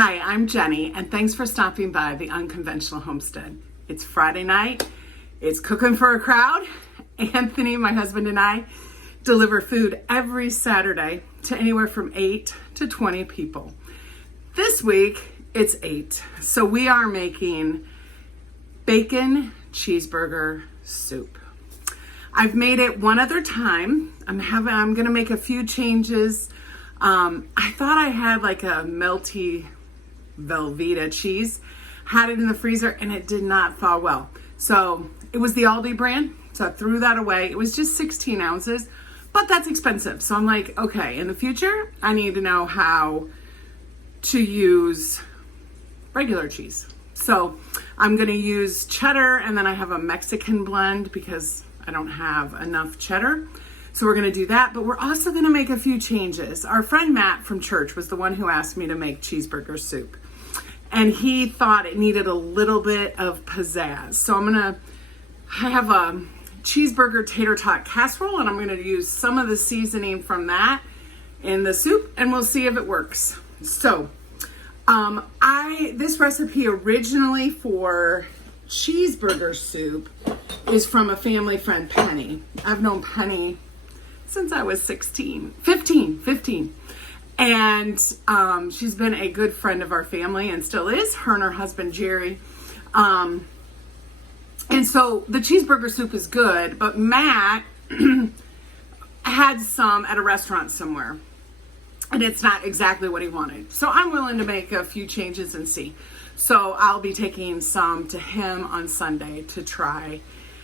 Hi, I'm Jenny, and thanks for stopping by the Unconventional Homestead. It's Friday night, it's cooking for a crowd. Anthony, my husband, and I deliver food every Saturday to anywhere from 8 to 20 people. This week, it's 8. So we are making Bacon Cheeseburger Soup. I've made it one other time. I'm gonna make a few changes. I thought I had like a melty Velveeta cheese, had it in the freezer, and it did not thaw well. So it was the Aldi brand, so I threw that away. It was just 16 ounces, but that's expensive. So I'm like, okay, in the future, I need to know how to use regular cheese. So I'm gonna use cheddar, and then I have a Mexican blend because I don't have enough cheddar. So we're gonna do that, but we're also gonna make a few changes. Our friend Matt from church was the one who asked me to make cheeseburger soup. And he thought it needed a little bit of pizzazz. So I have a cheeseburger tater tot casserole, and I'm gonna use some of the seasoning from that in the soup, and we'll see if it works. So, this recipe originally for cheeseburger soup is from a family friend, Penny. I've known Penny since I was 15. And she's been a good friend of our family and still is, her and her husband, Jerry. And so the cheeseburger soup is good, but Matt had some at a restaurant somewhere, and it's not exactly what he wanted. So I'm willing to make a few changes and see. So I'll be taking some to him on Sunday to try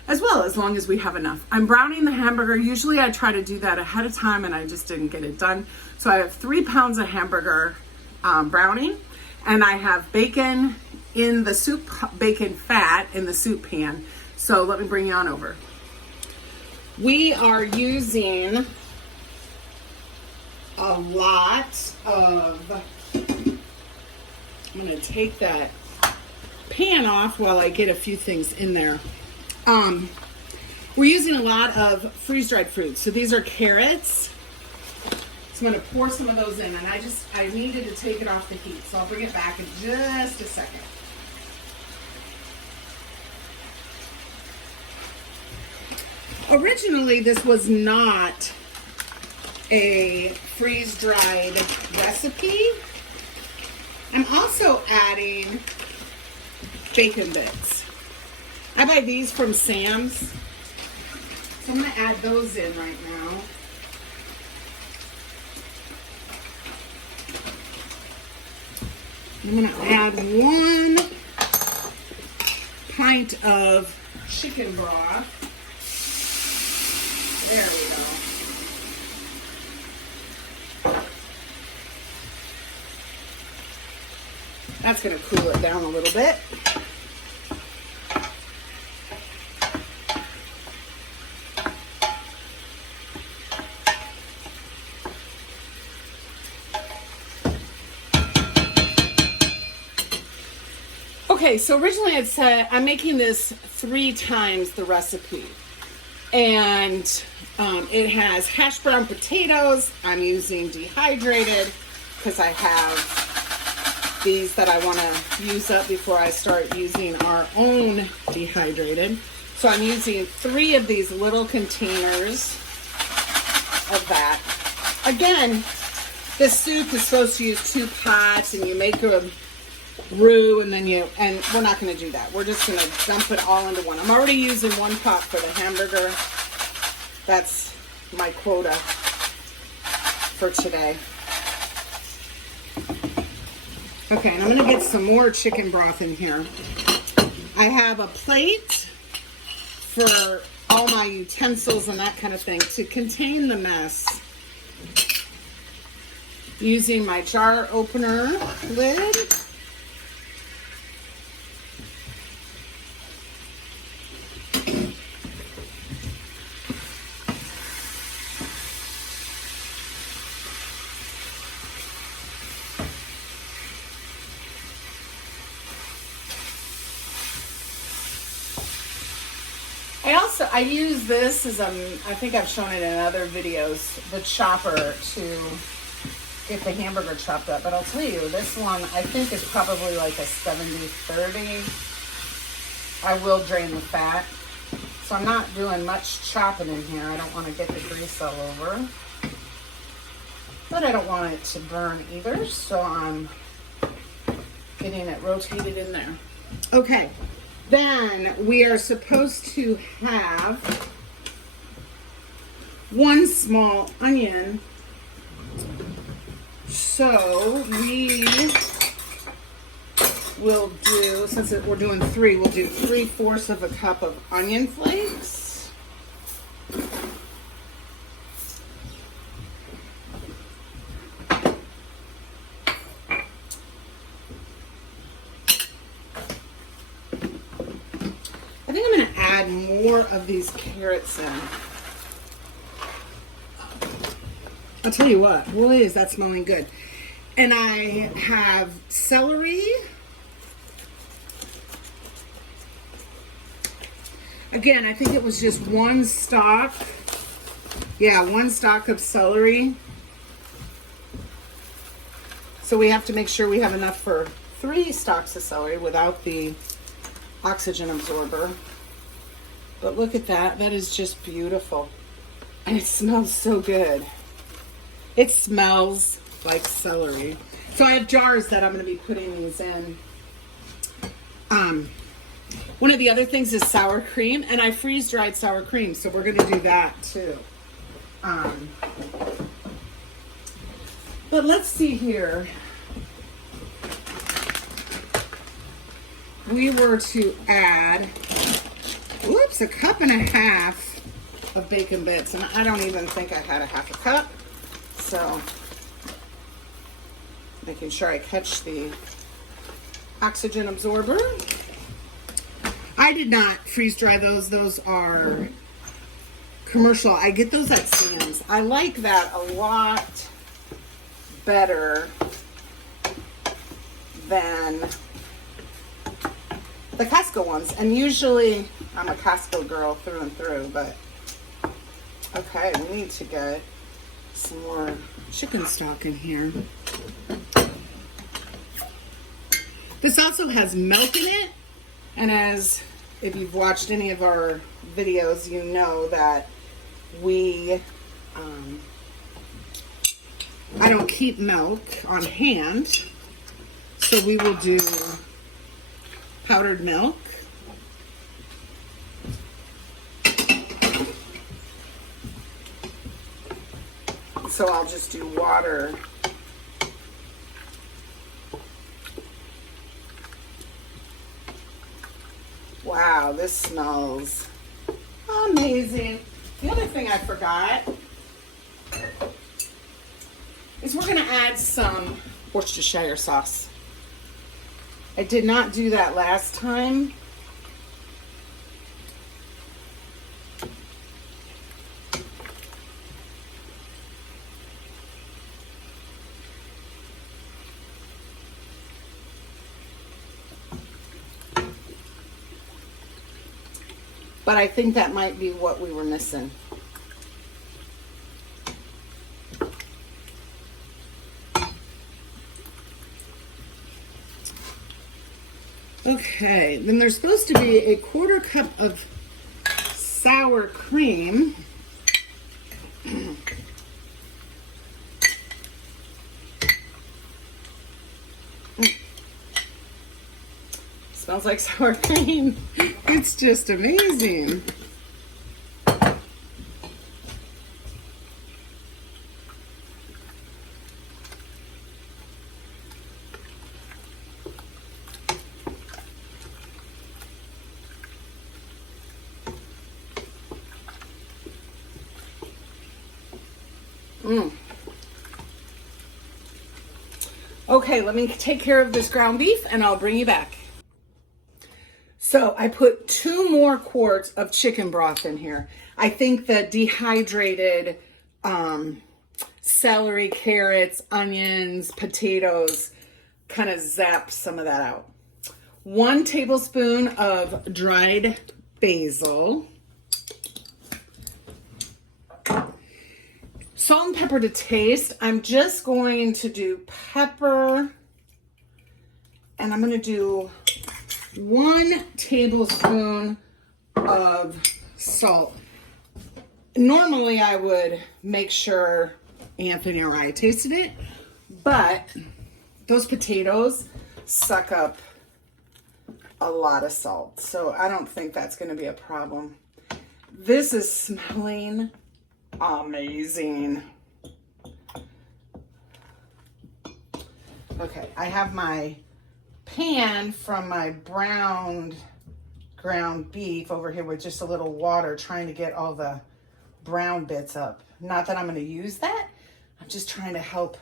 as well, as long as we have enough. I'm browning the hamburger. Usually I try to do that ahead of time, and I just didn't get it done. So I have 3 pounds of hamburger browning, and I have bacon in the soup, bacon fat in the soup pan. So let me bring you on over. We are using a lot of, I'm gonna take that pan off while I get a few things in there. We're using a lot of freeze-dried fruits. So these are carrots. So I'm going to pour some of those in, and I needed to take it off the heat. So I'll bring it back in just a second. Originally, this was not a freeze-dried recipe. I'm also adding bacon bits. I buy these from Sam's, so I'm going to add those in right now. I'm going to add 1 pint of chicken broth. There we go. That's going to cool it down a little bit. Okay, so originally it said I'm making this 3 times the recipe, and it has hash brown potatoes. I'm using dehydrated because I have these that I want to use up before I start using our own dehydrated. So I'm using 3 of these little containers of that. Again, this soup is supposed to use 2 pots, and you make a roux, and we're not going to do that. We're just going to dump it all into one. I'm already using 1 pot for the hamburger. That's my quota for today. Okay, and I'm going to get some more chicken broth in here. I have a plate for all my utensils and that kind of thing to contain the mess. Using my jar opener lid. I use this as I think I've shown it in other videos, the chopper to get the hamburger chopped up. But I'll tell you, this one I think is probably like a 70-30. I will drain the fat. So I'm not doing much chopping in here. I don't want to get the grease all over. But I don't want it to burn either. So I'm getting it rotated in there. Okay. Then we are supposed to have 1 small onion. So we will do, since we're doing 3, we'll do 3/4 of a cup of onion flakes. I think I'm going to add more of these carrots in. I'll tell you what, boy, is that smelling good. And I have celery. Again, I think it was just 1 stalk. Yeah, 1 stalk of celery. So we have to make sure we have enough for 3 stalks of celery without the oxygen absorber. But look at that. That is just beautiful. And it smells so good. It smells like celery. So I have jars that I'm going to be putting these in. One of the other things is sour cream, and I freeze dried sour cream, so we're going to do that too. But let's see here. We were to add, whoops, 1.5 cups of bacon bits, and I don't even think I had 1/2 cup. So, making sure I catch the oxygen absorber. I did not freeze dry those. Those are commercial. I get those at Sam's. I like that a lot better than the Costco ones. And usually, I'm a Costco girl through and through, but okay, we need to get some more chicken stock in here. This also has milk in it, and as if you've watched any of our videos, you know that we I don't keep milk on hand, so we will do powdered milk. So I'll just do water. Wow, this smells amazing. The other thing I forgot is we're going to add some Worcestershire sauce. I did not do that last time. But I think that might be what we were missing. Okay, then there's supposed to be 1/4 cup of sour cream. Smells like sour cream. It's just amazing. Okay, let me take care of this ground beef and I'll bring you back. So I put 2 more quarts of chicken broth in here. I think the dehydrated celery, carrots, onions, potatoes kind of zap some of that out. 1 tablespoon of dried basil. Salt and pepper to taste. I'm just going to do pepper, and I'm going to do 1 tablespoon of salt. Normally I would make sure Anthony or I tasted it, but those potatoes suck up a lot of salt, so I don't think that's going to be a problem. This is smelling amazing. Okay, I have my pan from my browned ground beef over here with just a little water, trying to get all the brown bits up. Not that I'm going to use that. I'm just trying to help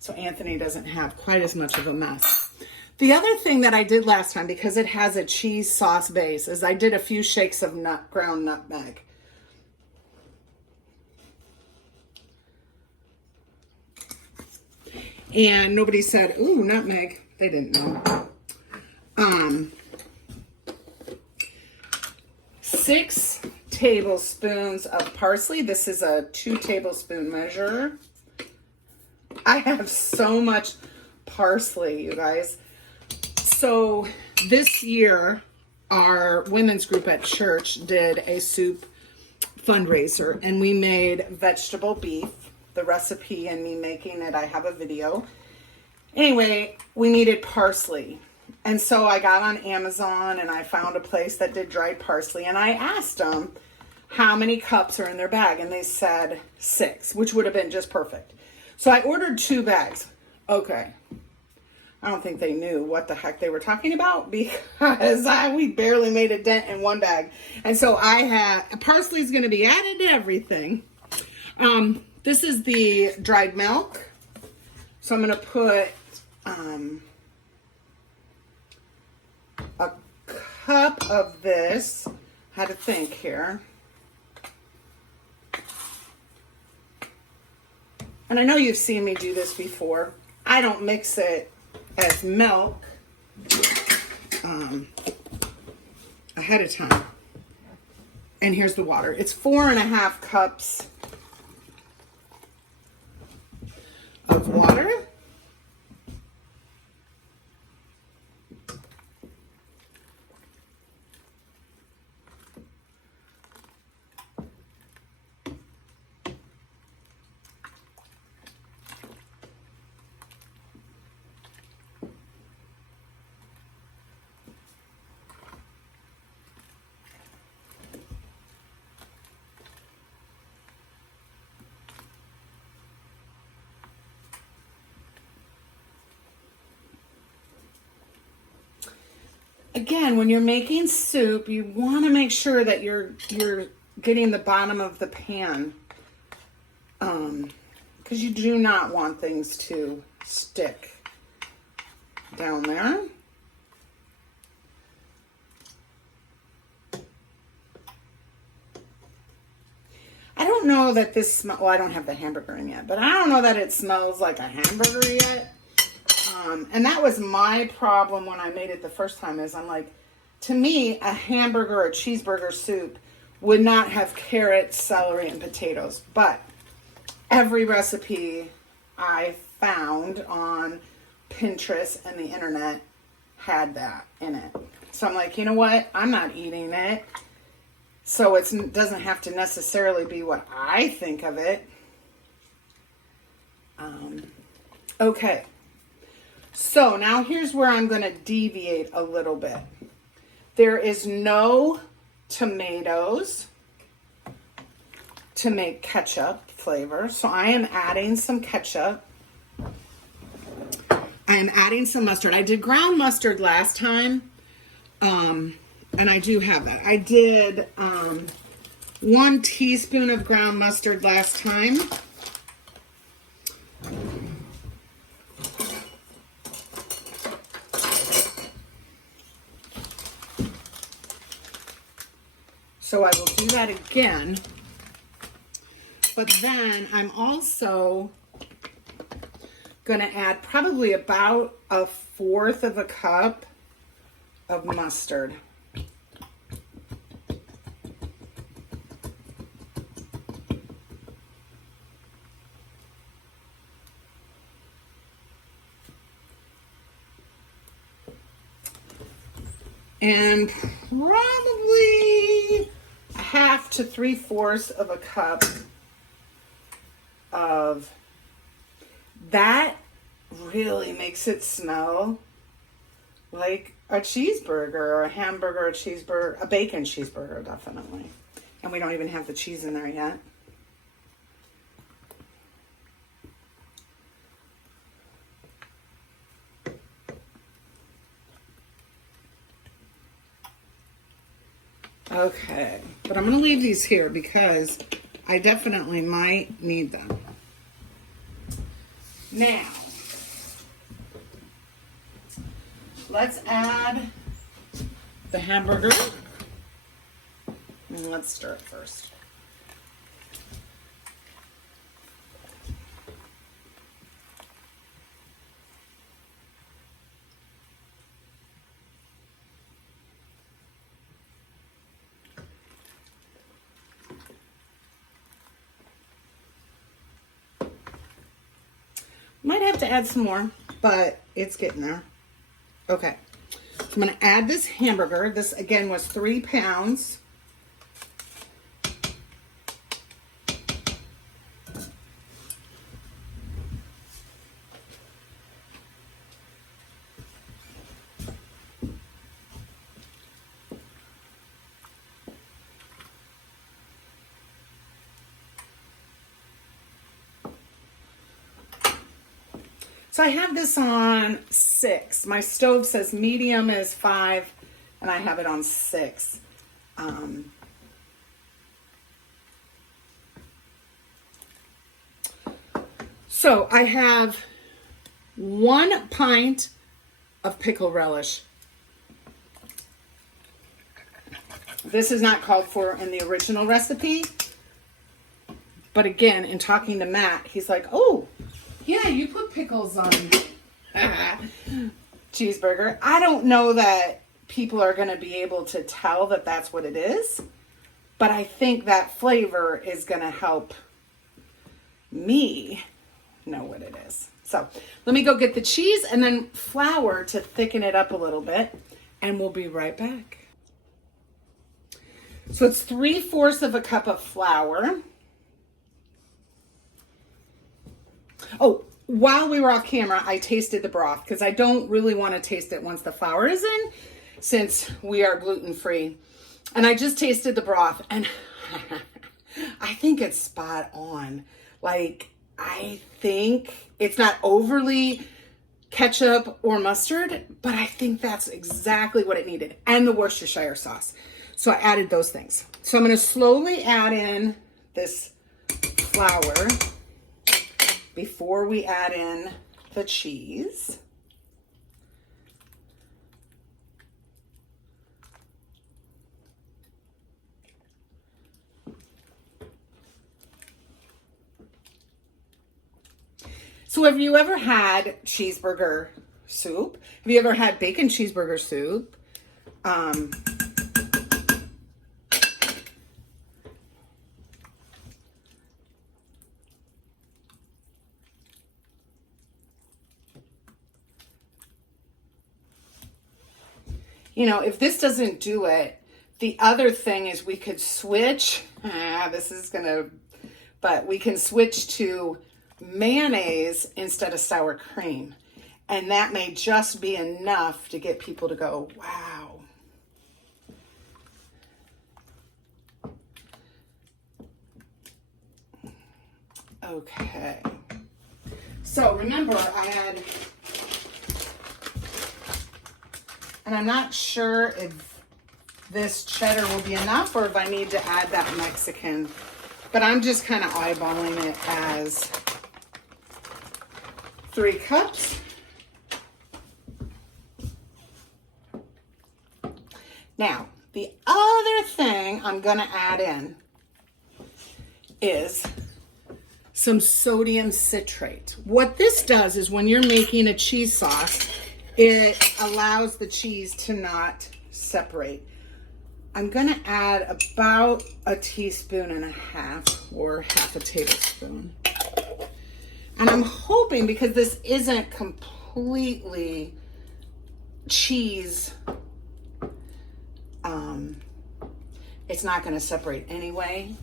so Anthony doesn't have quite as much of a mess. The other thing that I did last time, because it has a cheese sauce base, is I did a few shakes of ground nutmeg. And nobody said, ooh, nutmeg. They didn't know. 6 tablespoons of parsley. This is a 2 tablespoon measure. I have so much parsley, you guys. So this year, our women's group at church did a soup fundraiser, and we made vegetable beef. The recipe and me making it, I have a video. Anyway, we needed parsley. And so I got on Amazon and I found a place that did dried parsley, and I asked them how many cups are in their bag, and they said 6, which would have been just perfect. So I ordered 2 bags. Okay. I don't think they knew what the heck they were talking about, because we barely made a dent in 1 bag. And so parsley is going to be added to everything. This is the dried milk. So I'm going to put a cup of this. Had to think here. And I know you've seen me do this before. I don't mix it as milk ahead of time. And here's the water. It's 4.5 cups of water. Again, when you're making soup, you want to make sure that you're getting the bottom of the pan, because you do not want things to stick down there. I don't know that this smells, well, I don't have the hamburger in yet, but I don't know that it smells like a hamburger yet. And that was my problem when I made it the first time, is I'm like, to me, a hamburger or cheeseburger soup would not have carrots, celery, and potatoes. But every recipe I found on Pinterest and the internet had that in it. So I'm like, you know what? I'm not eating it. So it doesn't have to necessarily be what I think of it. Okay. So now here's where I'm going to deviate a little bit. There is no tomatoes to make ketchup flavor. So I am adding some ketchup. I am adding some mustard. I did ground mustard last time. And I do have that. I did 1 teaspoon of ground mustard last time. So I will do that again. But then I'm also going to add probably about 1/4 of a cup of mustard. and probably a half to 3/4 of a cup of that. Really makes it smell like a cheeseburger or a hamburger, a cheeseburger, a bacon cheeseburger, definitely. And we don't even have the cheese in there yet. Okay, but I'm going to leave these here because I definitely might need them. Now, let's add the hamburger. And let's stir it first. Might have to add some more, but it's getting there. Okay, so I'm going to add this hamburger. This, again, was 3 pounds. So I have this on 6. My stove says medium is 5, and I have it on 6. So I have 1 pint of pickle relish. This is not called for in the original recipe. But again, in talking to Matt, he's like, oh, yeah, you put pickles on cheeseburger. I don't know that people are going to be able to tell that that's what it is, but I think that flavor is going to help me know what it is. So let me go get the cheese and then flour to thicken it up a little bit, and we'll be right back. So it's 3/4 of a cup of flour. Oh, while we were off camera, I tasted the broth because I don't really want to taste it once the flour is in, since we are gluten-free. And I just tasted the broth, and I think it's spot on. Like, I think it's not overly ketchup or mustard, but I think that's exactly what it needed. And the Worcestershire sauce. So I added those things. So I'm going to slowly add in this flour before we add in the cheese. So have you ever had cheeseburger soup? Have you ever had bacon cheeseburger soup? You know, if this doesn't do it, the other thing is we could switch. But we can switch to mayonnaise instead of sour cream. And that may just be enough to get people to go, wow. Okay. So remember, I had, and I'm not sure if this cheddar will be enough or if I need to add that Mexican, but I'm just kind of eyeballing it as 3 cups. Now, the other thing I'm going to add in is some sodium citrate. What this does is when you're making a cheese sauce, it allows the cheese to not separate. I'm going to add about 1.5 teaspoons or half a tablespoon. And I'm hoping, because this isn't completely cheese, it's not going to separate anyway.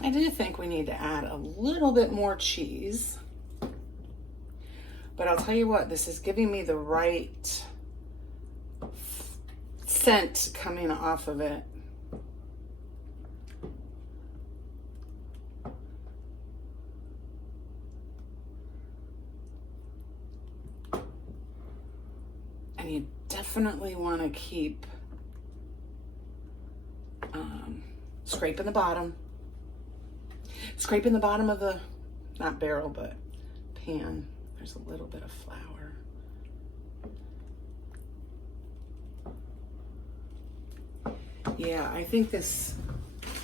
I do think we need to add a little bit more cheese, but I'll tell you what, this is giving me the right scent coming off of it. And you definitely want to keep scraping the bottom. Scraping the bottom of the, not barrel, but pan. There's a little bit of flour. Yeah, I think this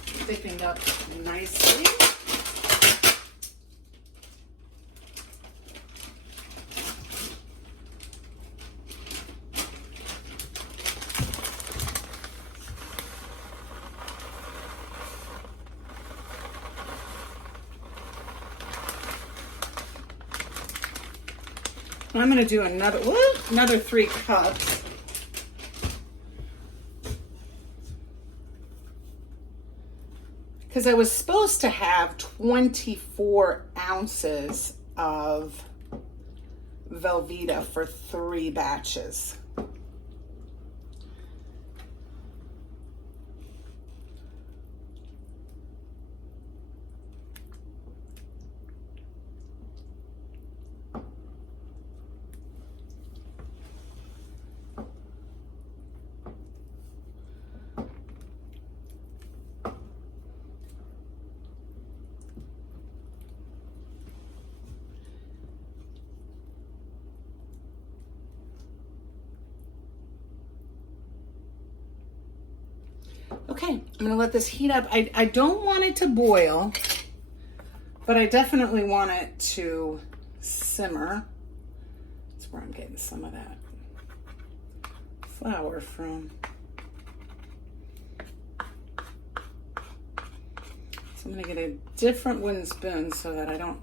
thickened up nicely. I'm going to do another 3 cups. Because I was supposed to have 24 ounces of Velveeta for 3 batches. Okay, I'm gonna let this heat up. I don't want it to boil, but I definitely want it to simmer. That's where I'm getting some of that flour from. So I'm gonna get a different wooden spoon so that I don't,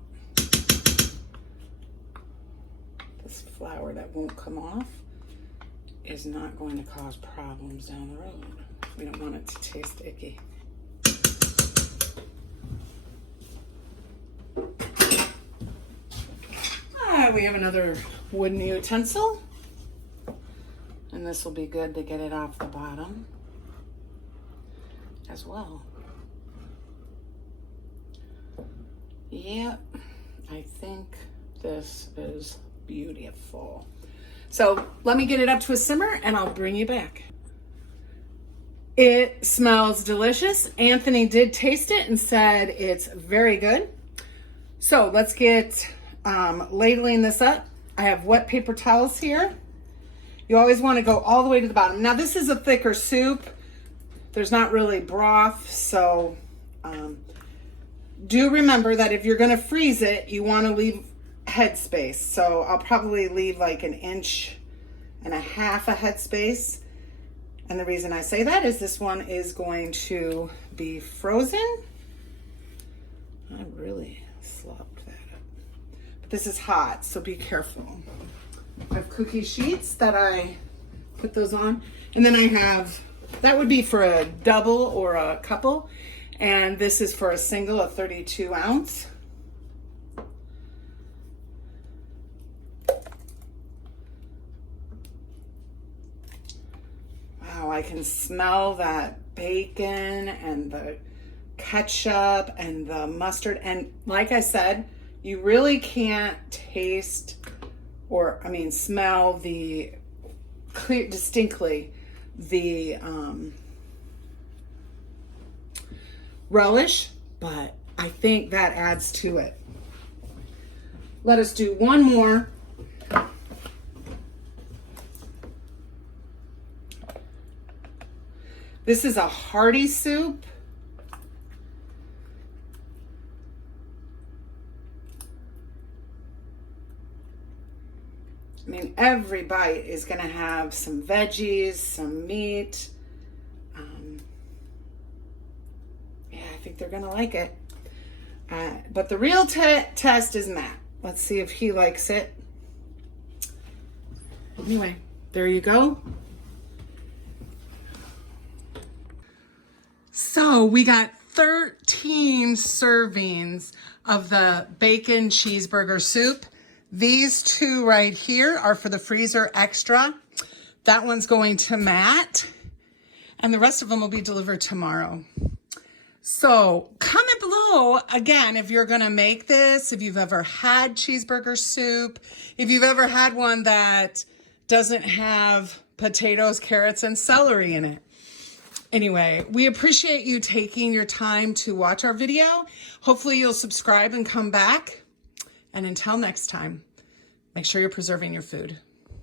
this flour that won't come off is not going to cause problems down the road. We don't want it to taste icky. We have another wooden utensil, and this will be good to get it off the bottom as well. Yep, I think this is beautiful. So let me get it up to a simmer and I'll bring you back. It smells delicious. Anthony did taste it and said it's very good. So let's get ladling this up. I have wet paper towels here. You always want to go all the way to the bottom. Now this is a thicker soup. There's not really broth, so do remember that if you're going to freeze it, you want to leave headspace. So I'll probably leave like 1.5 inches of headspace. And the reason I say that is this one is going to be frozen. I really slopped that up. But this is hot, so be careful. I have cookie sheets that I put those on. And then I have, that would be for a double or a couple. And this is for a single, a 32 ounce. Wow, I can smell that bacon and the ketchup and the mustard. And like I said, you really can't taste or, smell the clear, distinctly the relish, but I think that adds to it. Let us do one more. This is a hearty soup. Every bite is going to have some veggies, some meat. Yeah, I think they're gonna like it. But the real test is Matt. Let's see if he likes it. Anyway, there you go. So we got 13 servings of the bacon cheeseburger soup. These two right here are for the freezer extra. That one's going to Matt, and the rest of them will be delivered tomorrow. So comment below, again, if you're gonna make this, if you've ever had cheeseburger soup, if you've ever had one that doesn't have potatoes, carrots, and celery in it. Anyway, we appreciate you taking your time to watch our video. Hopefully you'll subscribe and come back. And until next time, make sure you're preserving your food.